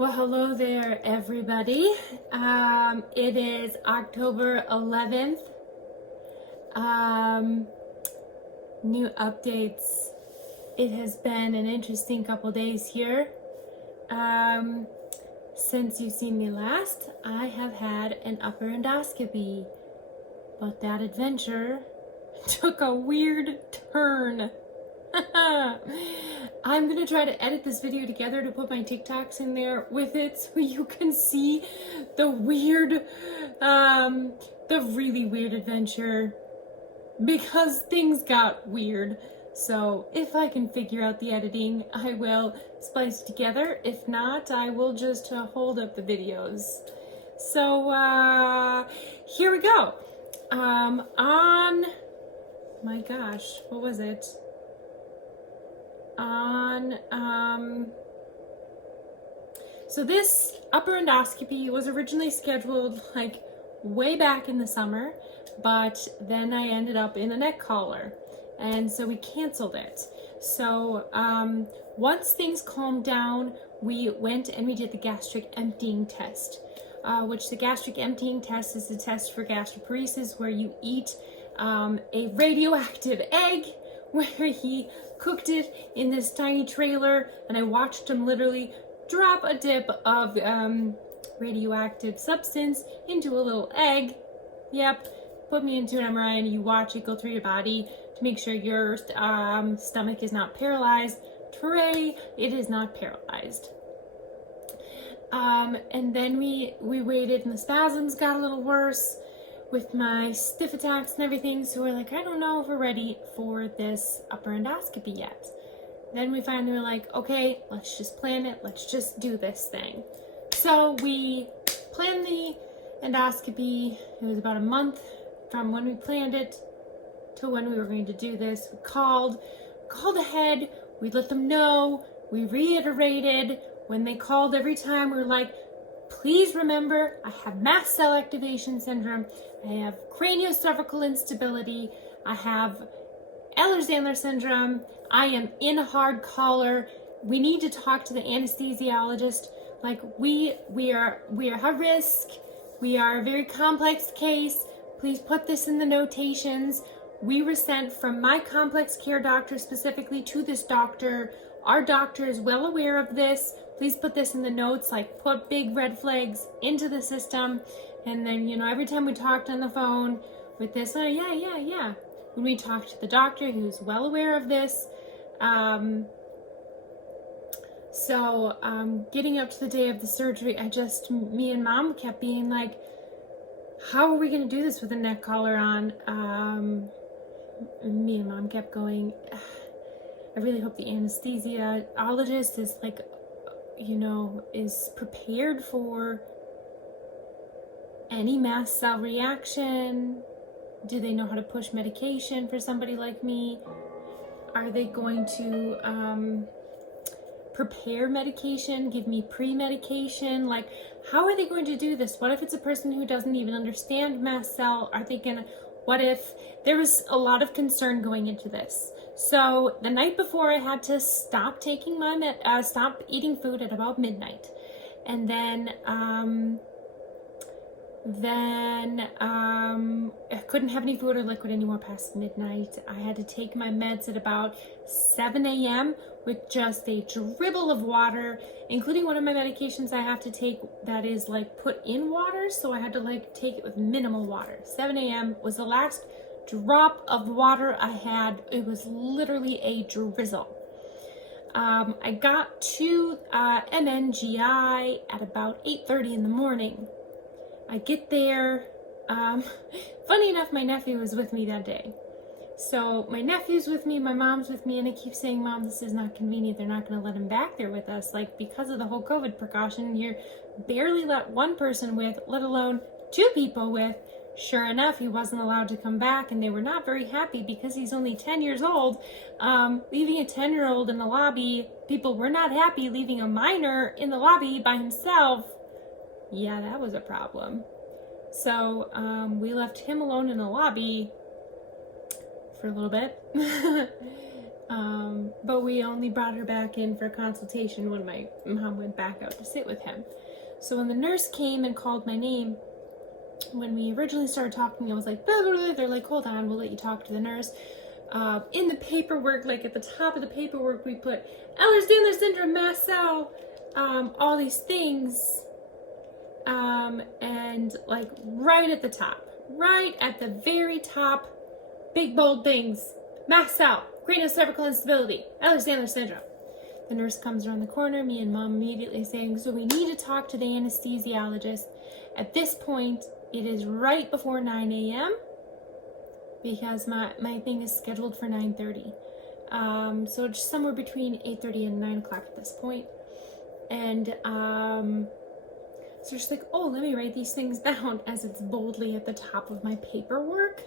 Well, hello there, everybody. It is October 11th. New updates. It has been an interesting couple days here. Since you've seen me last, I have had an upper endoscopy, but that adventure took a weird turn. I'm gonna try to edit this video together to put my TikToks in there with it so you can see the really weird adventure, because things got weird. So if I can figure out the editing, I will splice it together. If not, I will just hold up the videos. So here we go. On, my gosh, what was it? So this upper endoscopy was originally scheduled like way back in the summer, but then I ended up in a neck collar, and so we canceled it. So once things calmed down, we went and we did the gastric emptying test, which the gastric emptying test is a test for gastroparesis, where you eat a radioactive egg, where he cooked it in this tiny trailer, and I watched him literally drop a dip of radioactive substance into a little egg. Yep, put me into an MRI and you watch it go through your body to make sure your stomach is not paralyzed. Hooray, it is not paralyzed. And then we waited, and the spasms got a little worse with my stiff attacks and everything, so we're like, I don't know if we're ready for this upper endoscopy yet. Then we finally were like, okay, let's just plan it, let's just do this thing. So we planned the endoscopy. It was about a month from when we planned it to when we were going to do this. We called ahead, we let them know, we reiterated. When they called every time, we were like, please remember, I have mast cell activation syndrome, I have craniocervical instability, I have Ehlers-Danlos syndrome, I am in a hard collar, we need to talk to the anesthesiologist. Like, we are high risk, we are a very complex case, please put this in the notations. We were sent from my complex care doctor specifically to this doctor. Our doctor is well aware of this. Please put this in the notes, like put big red flags into the system. And then, every time we talked on the phone with this, yeah. When we talked to the doctor, he was well aware of this. Getting up to the day of the surgery, me and Mom kept being like, how are we going to do this with a neck collar on? Me and Mom kept going, I really hope the anesthesiologist is is prepared for any mast cell reaction. Do they know how to push medication for somebody like me? Are they going to prepare medication, give me pre-medication? Like, how are they going to do this? What if it's a person who doesn't even understand mast cell? What if there was a lot of concern going into this? So the night before, I had to stop taking stop eating food at about midnight, and then I couldn't have any food or liquid anymore past midnight. I had to take my meds at about 7 a.m. with just a dribble of water, including one of my medications I have to take that is put in water, so I had to take it with minimal water. 7 a.m. was the last drop of water I had. It was literally a drizzle. I got to MNGI at about 8:30 in the morning. I get there. Funny enough, my nephew was with me that day. So my nephew's with me, my mom's with me, and I keep saying, Mom, this is not convenient. They're not going to let him back there with us. Because of the whole COVID precaution, you're barely let one person with, let alone two people with. Sure enough, he wasn't allowed to come back, and they were not very happy because he's only 10 years old. Leaving a 10-year-old in the lobby, people were not happy leaving a minor in the lobby by himself. Yeah, that was a problem. So we left him alone in the lobby for a little bit. But we only brought her back in for consultation when my mom went back out to sit with him. So when the nurse came and called my name, when we originally started talking, I was like, blah, blah, blah. They're like, hold on, we'll let you talk to the nurse. In the paperwork, like at the top of the paperwork, we put Ehlers-Danlos syndrome, mast cell, all these things. And like right at the very top, big bold things, mast cell, craniocervical instability, Ehlers-Danlos syndrome. The nurse comes around the corner, me and mom immediately saying, so we need to talk to the anesthesiologist. At this point, it is right before 9 a.m. because my thing is scheduled for 9:30. So it's somewhere between 8:30 and 9 o'clock at this point. And so she's like, oh, let me write these things down as it's boldly at the top of my paperwork.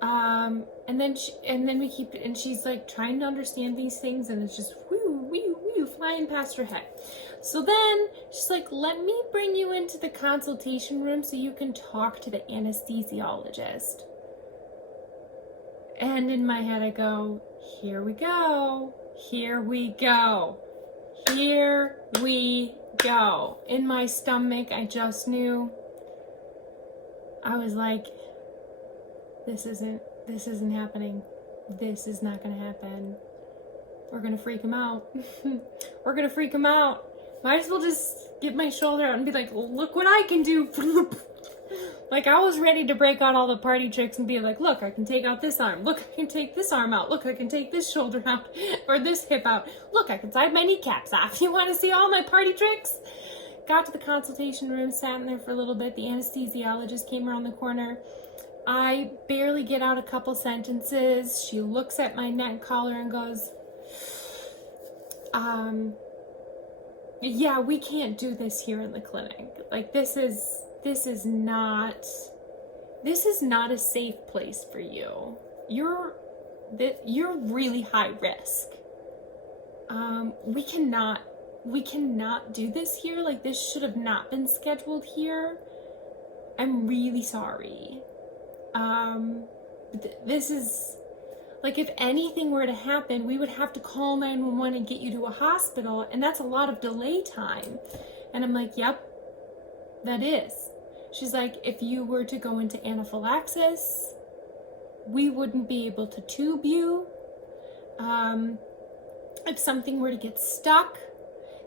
And then we keep, and she's like trying to understand these things, and it's just flying past her head. So then she's like, let me bring you into the consultation room so you can talk to the anesthesiologist. And in my head I go, here we go. In my stomach, I just knew. I was like, this isn't happening. This is not gonna happen. We're gonna freak him out. Might as well just get my shoulder out and be like, look what I can do. Like, I was ready to break out all the party tricks and be like, look, I can take out this arm. Look, I can take this arm out. Look, I can take this shoulder out or this hip out. Look, I can side my kneecaps off. You want to see all my party tricks? Got to the consultation room, sat in there for a little bit. The anesthesiologist came around the corner. I barely get out a couple sentences. She looks at my neck collar and goes, yeah, we can't do this here in the clinic. Like, this is not a safe place for you. You're really high risk. We cannot do this here. Like, this should have not been scheduled here. I'm really sorry. This is, like, if anything were to happen, we would have to call 911 and get you to a hospital, and that's a lot of delay time. And I'm like, yep, that is. She's like, if you were to go into anaphylaxis, we wouldn't be able to tube you. If something were to get stuck,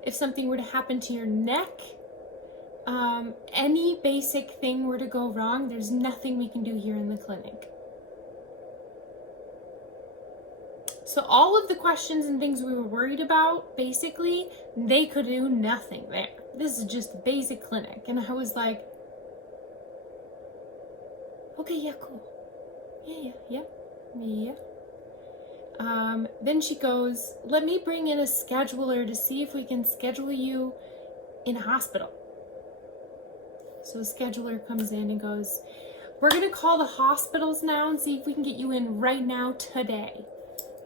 if something were to happen to your neck, any basic thing were to go wrong, there's nothing we can do here in the clinic. So all of the questions and things we were worried about, basically, they could do nothing there. This is just a basic clinic. And I was like, okay, yeah, cool. Yeah. Then she goes, let me bring in a scheduler to see if we can schedule you in a hospital. So a scheduler comes in and goes, we're going to call the hospitals now and see if we can get you in right now today.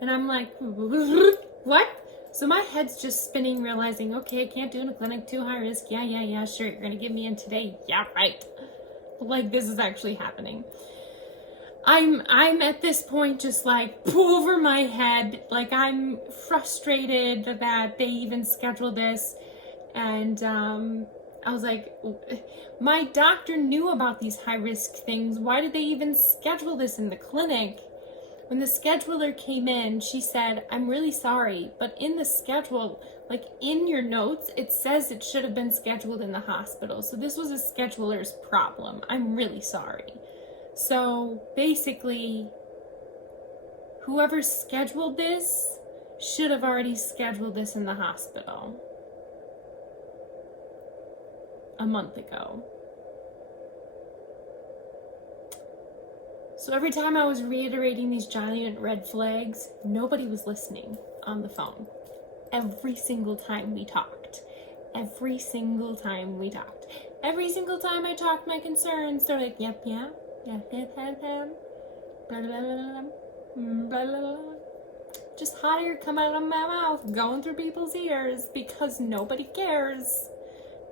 And I'm like, what? So my head's just spinning, realizing, okay, I can't do it in a clinic, too high risk. Yeah, sure, you're going to get me in today. Yeah, right. Like, this is actually happening. I'm at this point just like over my head. Like, I'm frustrated that they even scheduled this. And I was like, my doctor knew about these high risk things. Why did they even schedule this in the clinic? When the scheduler came in, she said, I'm really sorry, but in the schedule, like in your notes, it says it should have been scheduled in the hospital. So this was a scheduler's problem. I'm really sorry. So basically, whoever scheduled this should have already scheduled this in the hospital a month ago. So every time I was reiterating these giant red flags, nobody was listening on the phone. Every single time we talked. Every single time I talked my concerns, they're like, yep, blah, blah, blah, blah, blah. Just hot air coming out of my mouth, going through people's ears because nobody cares.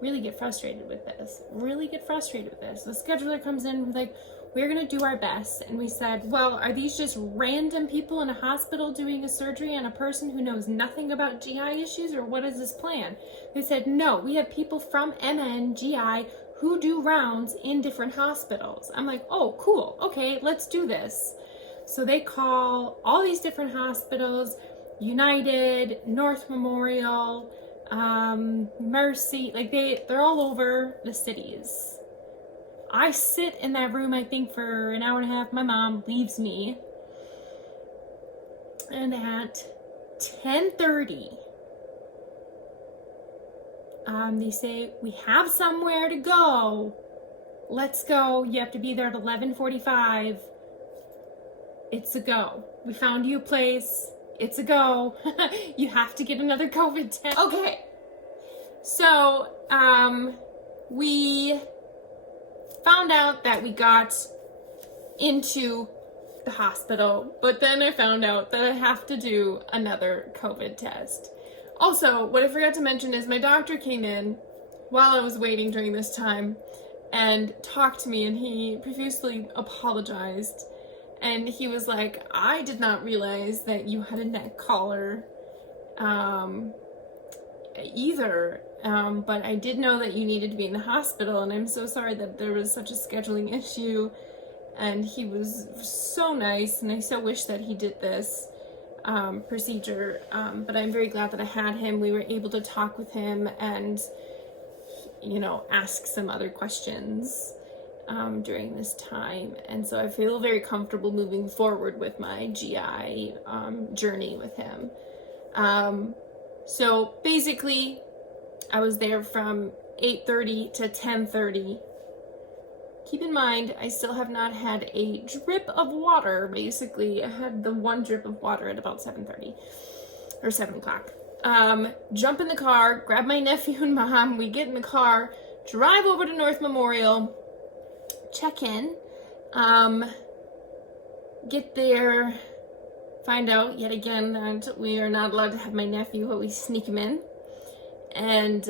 Really get frustrated with this. The scheduler comes in and like, we're going to do our best. And we said, well, are these just random people in a hospital doing a surgery on a person who knows nothing about GI issues, or what is this plan? They said, no, we have people from MN, GI, who do rounds in different hospitals. I'm like, oh, cool. Okay, let's do this. So they call all these different hospitals, United, North Memorial, Mercy, like they're all over the cities. I sit in that room, I think, for an hour and a half. My mom leaves me. And at 10:30, they say, we have somewhere to go. Let's go. You have to be there at 11:45. It's a go. We found you a place. It's a go. You have to get another COVID test. Okay. So, we found out that we got into the hospital, but then I found out that I have to do another COVID test. Also, what I forgot to mention is my doctor came in while I was waiting during this time and talked to me, and he profusely apologized. And he was like, I did not realize that you had a neck collar either, but I did know that you needed to be in the hospital, and I'm so sorry that there was such a scheduling issue. And he was so nice, and I so wish that he did this procedure, but I'm very glad that I had him. We were able to talk with him and, you know, ask some other questions during this time, and so I feel very comfortable moving forward with my GI journey with him. So basically, I was there from 8:30 to 10:30. Keep in mind, I still have not had a drip of water. Basically, I had the one drip of water at about 7:30 or 7 o'clock. Jump in the car, grab my nephew and mom. We get in the car, drive over to North Memorial, check in, get there, find out yet again that we are not allowed to have my nephew, but we sneak him in. And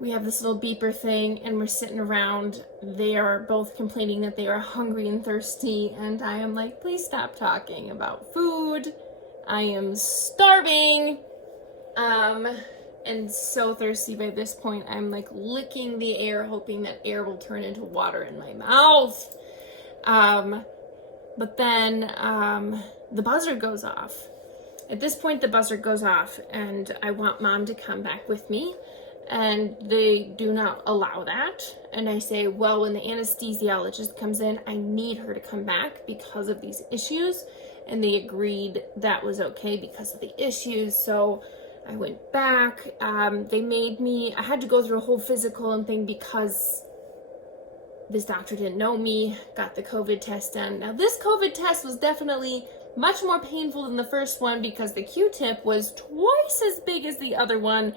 we have this little beeper thing, and we're sitting around. They are both complaining that they are hungry and thirsty, and I am like, please stop talking about food. I am starving. And so thirsty by this point, I'm like licking the air, hoping that air will turn into water in my mouth. But then the buzzer goes off. At this point, the buzzer goes off, and I want mom to come back with me, and they do not allow that. And I say, well, when the anesthesiologist comes in, I need her to come back because of these issues. And they agreed that was okay because of the issues. So I went back. They made me, I had to go through a whole physical and thing because this doctor didn't know me, got the COVID test done. Now, this COVID test was definitely much more painful than the first one because the Q-tip was twice as big as the other one.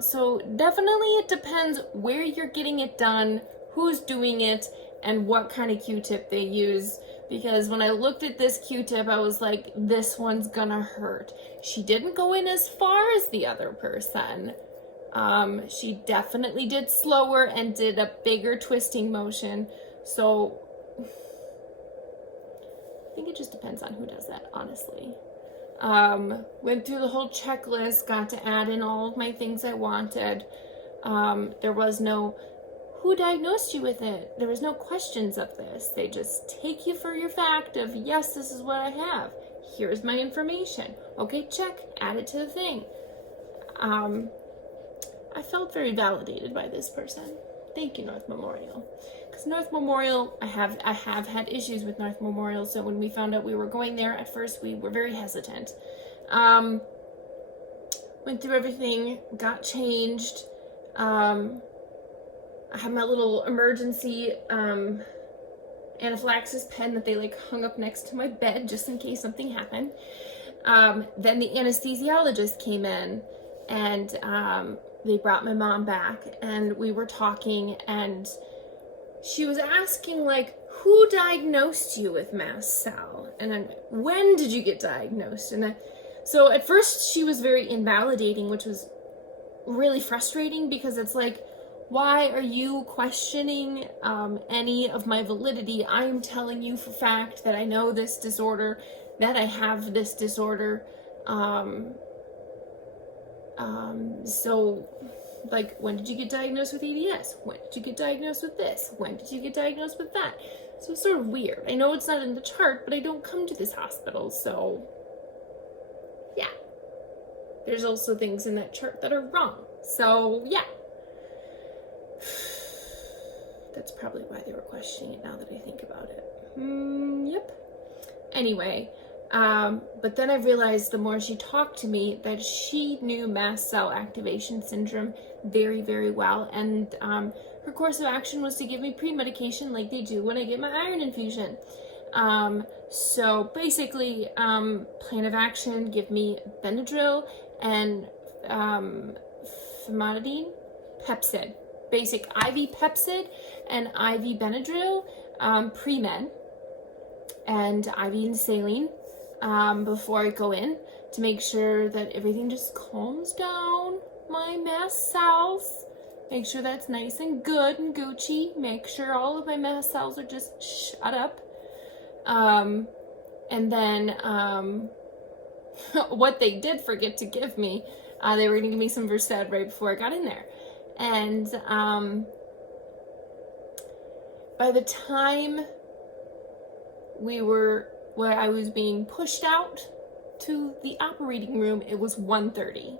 So definitely it depends where you're getting it done, who's doing it, and what kind of Q-tip they use. Because when I looked at this Q-tip, I was like, this one's gonna hurt. She didn't go in as far as the other person. She definitely did slower and did a bigger twisting motion. So I think it just depends on who does that, honestly. Went through the whole checklist, got to add in all of my things I wanted. There was no, who diagnosed you with it? There was no questions of this. They just take you for your fact of, yes, this is what I have. Here's my information. Okay, check, add it to the thing. I felt very validated by this person. Thank you, North Memorial. Because North Memorial, I have had issues with North Memorial, so when we found out we were going there, at first we were very hesitant. Went through everything, got changed. I had my little emergency anaphylaxis pen that they like hung up next to my bed just in case something happened. Then the anesthesiologist came in, and they brought my mom back, and we were talking, and she was asking, like, who diagnosed you with mast cell? And then, when did you get diagnosed? And then, so at first she was very invalidating, which was really frustrating because it's like, Why are you questioning any of my validity? I am telling you for fact that I know this disorder, that I have this disorder. So, like, when did you get diagnosed with EDS? When did you get diagnosed with this? When did you get diagnosed with that? So it's sort of weird. I know it's not in the chart, but I don't come to this hospital, so yeah. There's also things in that chart that are wrong. So yeah. That's probably why they were questioning it now that I think about it. Yep. Anyway, but then I realized the more she talked to me that she knew mast cell activation syndrome very, very well. And her course of action was to give me pre-medication like they do when I get my iron infusion. So basically, plan of action, give me Benadryl and famotidine, Pepsid. Basic IV Pepsid and IV Benadryl, pre-med, and IV saline before I go in to make sure that everything just calms down my mast cells. Make sure that's nice and good and Gucci. Make sure all of my mast cells are just shut up. And then what they did forget to give me, they were going to give me some Versed right before I got in there. And by the time I was being pushed out to the operating room, it was 1:30.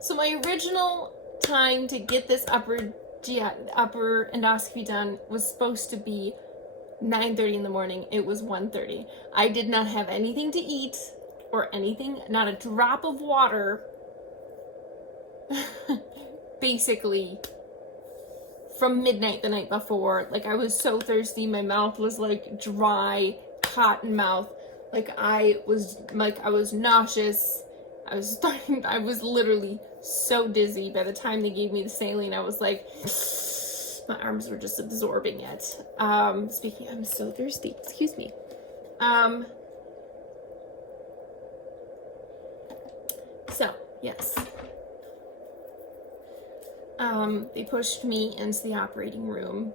So my original time to get this upper endoscopy done was supposed to be 9:30 in the morning. It was 1:30. I did not have anything to eat or anything, not a drop of water. Basically from midnight the night before. Like, I was so thirsty, my mouth was like dry, cotton mouth. I was nauseous. I was literally so dizzy. By the time they gave me the saline, I was like, my arms were just absorbing it. Speaking, I'm so thirsty, excuse me. So, yes. They pushed me into the operating room.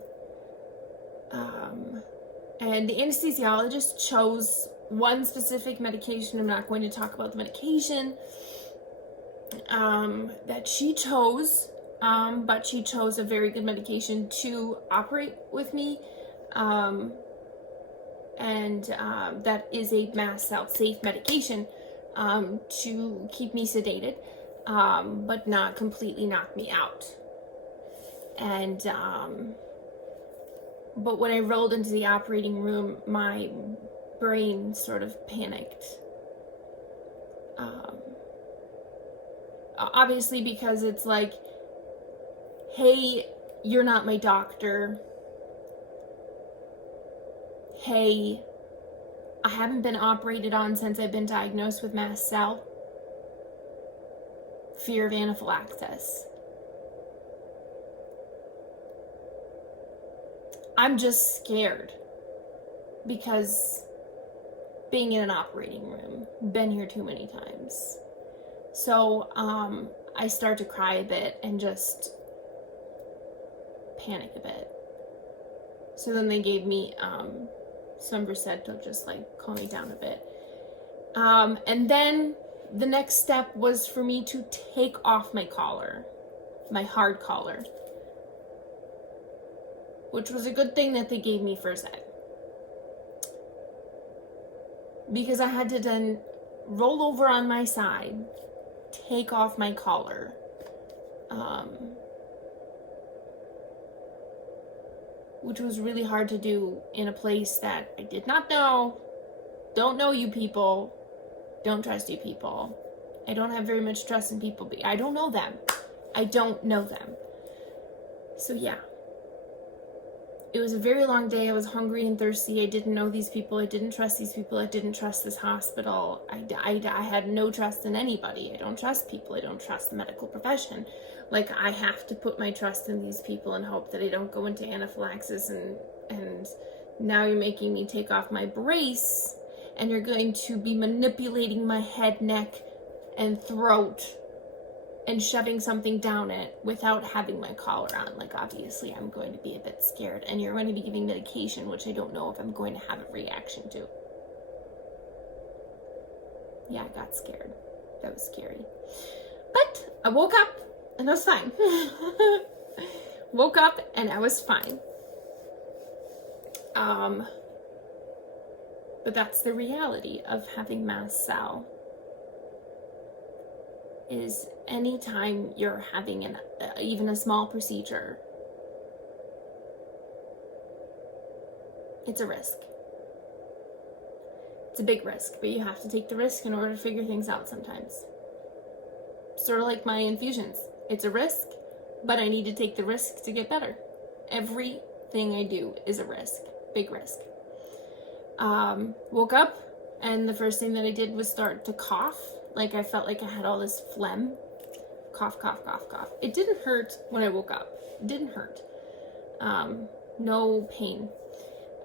And the anesthesiologist chose one specific medication. I'm not going to talk about the medication that she chose, but she chose a very good medication to operate with me. And that is a mast cell safe medication to keep me sedated, but not completely knock me out. And but when I rolled into the operating room, my brain sort of panicked. Obviously, because it's like, hey, you're not my doctor. Hey, I haven't been operated on since I've been diagnosed with mast cell. Fear of anaphylaxis. I'm just scared because being in an operating room, been here too many times. So I start to cry a bit and just panic a bit. So then they gave me some Versed to just like calm me down a bit. And then the next step was for me to take off my collar, my hard collar, which was a good thing that they gave me Versed, because I had to then roll over on my side, take off my collar, which was really hard to do in a place that I did not know. Don't know you people. Don't trust you people. I don't have very much trust in people. I don't know them. I don't know them. So yeah. It was a very long day. I was hungry and thirsty. I didn't know these people. I didn't trust these people. I didn't trust this hospital. I had no trust in anybody. I don't trust people. I don't trust the medical profession. Like, I have to put my trust in these people and hope that I don't go into anaphylaxis, and now you're making me take off my brace, and you're going to be manipulating my head, neck, and throat and shoving something down it without having my collar on. Like, obviously I'm going to be a bit scared, and you're going to be giving medication, which I don't know if I'm going to have a reaction to. Yeah, I got scared. That was scary. But I woke up and I was fine. Woke up and I was fine. But that's the reality of having mast cell. Is anytime you're having even a small procedure, it's a risk. It's a big risk, but you have to take the risk in order to figure things out sometimes. Sort of like my infusions. It's a risk, but I need to take the risk to get better. Everything I do is a risk, big risk. Woke up, and the first thing that I did was start to cough. Like, I felt like I had all this phlegm. Cough, cough, cough, cough. It didn't hurt when I woke up. It didn't hurt. No pain.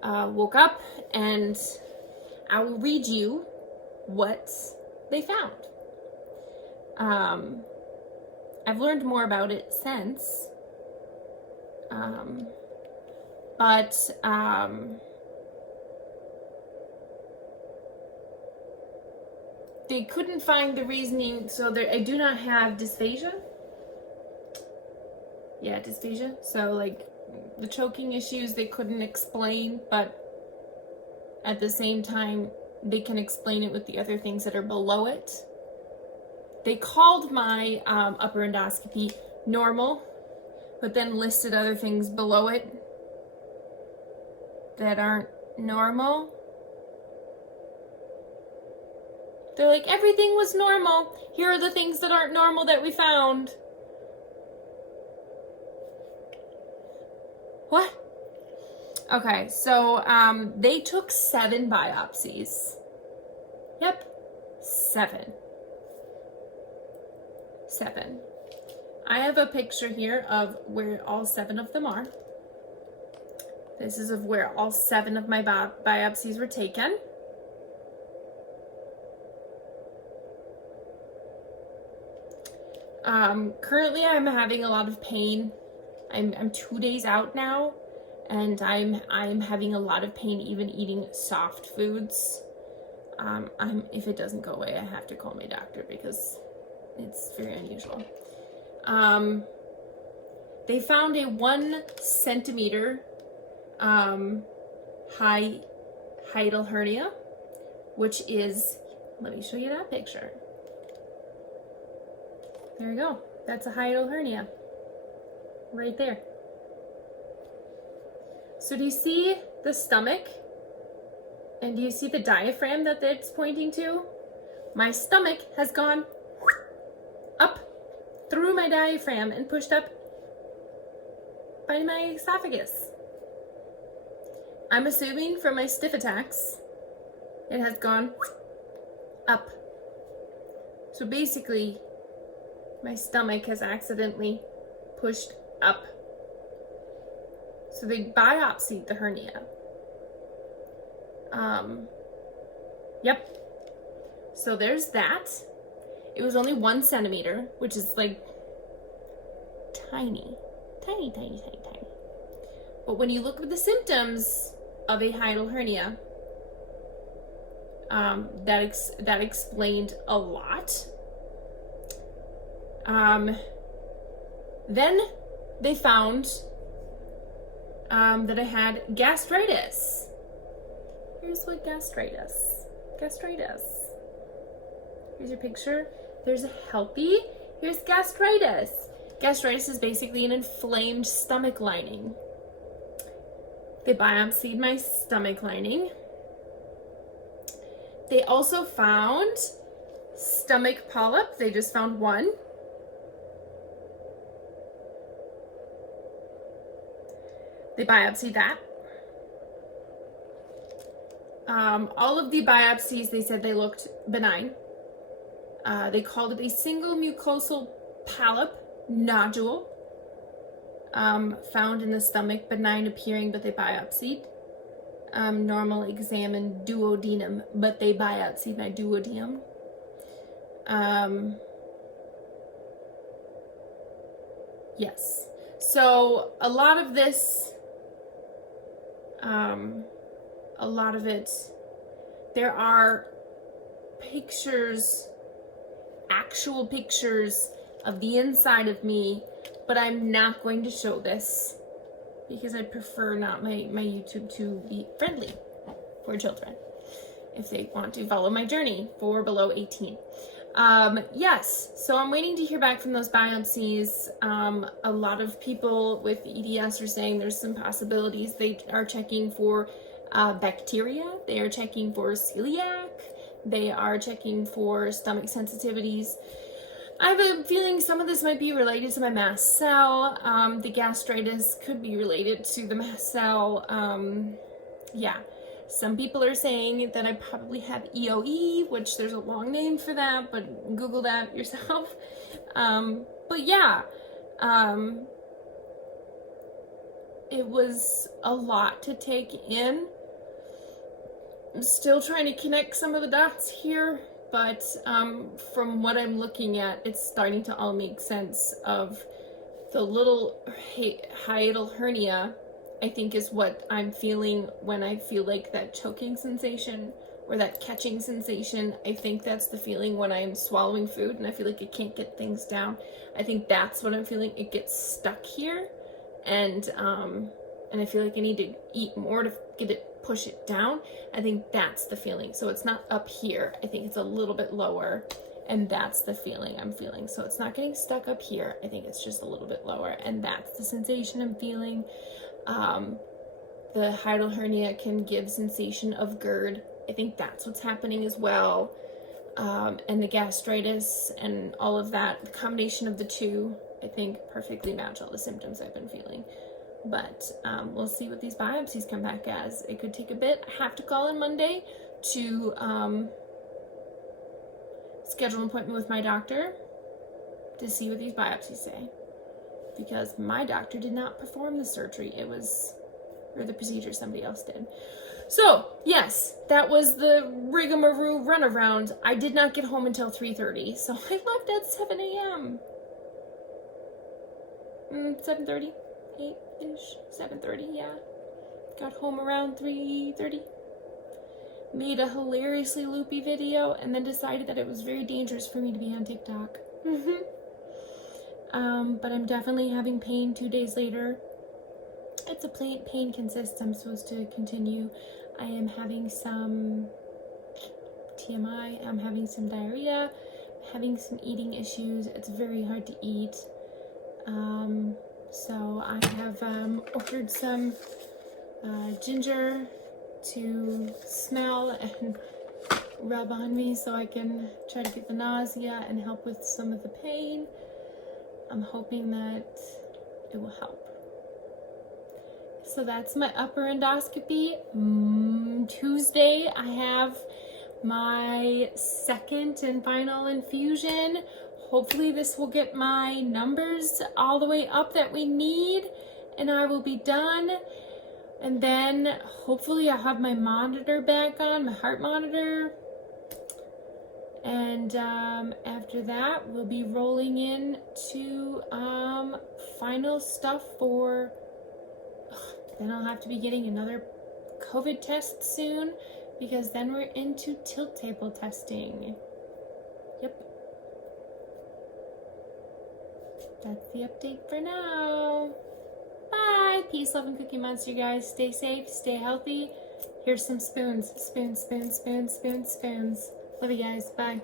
Woke up, and I will read you what they found. I've learned more about it since. They couldn't find the reasoning, so I do not have dysphagia. Yeah, dysphagia. So, like, the choking issues they couldn't explain, but at the same time, they can explain it with the other things that are below it. They called my upper endoscopy normal, but then listed other things below it that aren't normal. They're like, everything was normal. Here are the things that aren't normal that we found. What? Okay, so they took 7 biopsies. Yep, 7. 7. I have a picture here of where all 7 of them are. This is of where all 7 of my biopsies were taken. Currently I'm having a lot of pain. I'm 2 days out now, and I'm having a lot of pain even eating soft foods. If it doesn't go away, I have to call my doctor because it's very unusual. They found a 1 centimeter hiatal hernia, which is, let me show you that picture. There you go. That's a hiatal hernia. Right there. So do you see the stomach? And do you see the diaphragm that it's pointing to? My stomach has gone up through my diaphragm and pushed up by my esophagus. I'm assuming from my stiff attacks, it has gone up. So basically, my stomach has accidentally pushed up. So they biopsied the hernia. Yep. So there's that. It was only 1 centimeter, which is like tiny. Tiny, tiny, tiny, tiny. But when you look at the symptoms of a hiatal hernia, that explained a lot. Then they found that I had gastritis. Here's what gastritis. Here's your picture. There's a healthy. Here's gastritis. Gastritis is basically an inflamed stomach lining. They biopsied my stomach lining. They also found stomach polyp. They just found 1. They biopsied that. All of the biopsies, they said they looked benign. They called it a single mucosal polyp nodule found in the stomach, benign appearing, but they biopsied. Normal examined duodenum, but they biopsied my duodenum. Yes. So a lot of this, a lot of it, there are pictures, actual pictures of the inside of me, but I'm not going to show this because I prefer not my YouTube to be friendly for children if they want to follow my journey for below 18. Yes, so I'm waiting to hear back from those biopsies. A lot of people with EDS are saying there's some possibilities. They are checking for bacteria, they are checking for celiac, they are checking for stomach sensitivities. I have a feeling some of this might be related to my mast cell. The gastritis could be related to the mast cell. Yeah. Some people are saying that I probably have EOE, which there's a long name for that, but Google that yourself. But yeah, it was a lot to take in. I'm still trying to connect some of the dots here, but from what I'm looking at, it's starting to all make sense of the little hiatal hernia, I think, is what I'm feeling when I feel like that choking sensation or that catching sensation. I think that's the feeling when I'm swallowing food and I feel like I can't get things down. I think that's what I'm feeling. It gets stuck here, and I feel like I need to eat more to get it, push it down. I think that's the feeling. So it's not up here. I think it's a little bit lower, and that's the feeling I'm feeling. So it's not getting stuck up here. I think it's just a little bit lower, and that's the sensation I'm feeling. The hiatal hernia can give sensation of GERD. I think that's what's happening as well. And the gastritis and all of that, the combination of the two, I think perfectly match all the symptoms I've been feeling. But we'll see what these biopsies come back as. It could take a bit. I have to call in Monday to schedule an appointment with my doctor to see what these biopsies say, because my doctor did not perform the surgery. It was, or the procedure, somebody else did. So yes, that was the rigmarole runaround. I did not get home until 3:30, so I left at 7 a.m. 7:30, 8-ish, 7:30, yeah. Got home around 3:30. Made a hilariously loopy video and then decided that it was very dangerous for me to be on TikTok. But I'm definitely having pain 2 days later. It's a pain consists. I'm supposed to continue. I am having some TMI. I'm having some diarrhea. Having some eating issues. It's very hard to eat. So I have ordered some ginger to smell and rub on me so I can try to get the nausea and help with some of the pain. I'm hoping that it will help. So that's my upper endoscopy. Tuesday I have my second and final infusion. Hopefully this will get my numbers all the way up that we need, and I will be done. And then hopefully I'll have my monitor back on, my heart monitor. And after that, we'll be rolling into final stuff for, then I'll have to be getting another COVID test soon, because then we're into tilt table testing. Yep. That's the update for now. Bye. Peace, love, and Cookie Monster, guys. Stay safe, stay healthy. Here's some spoons. Spoons, spoons, spoons, spoons, spoons. Love you guys. Bye.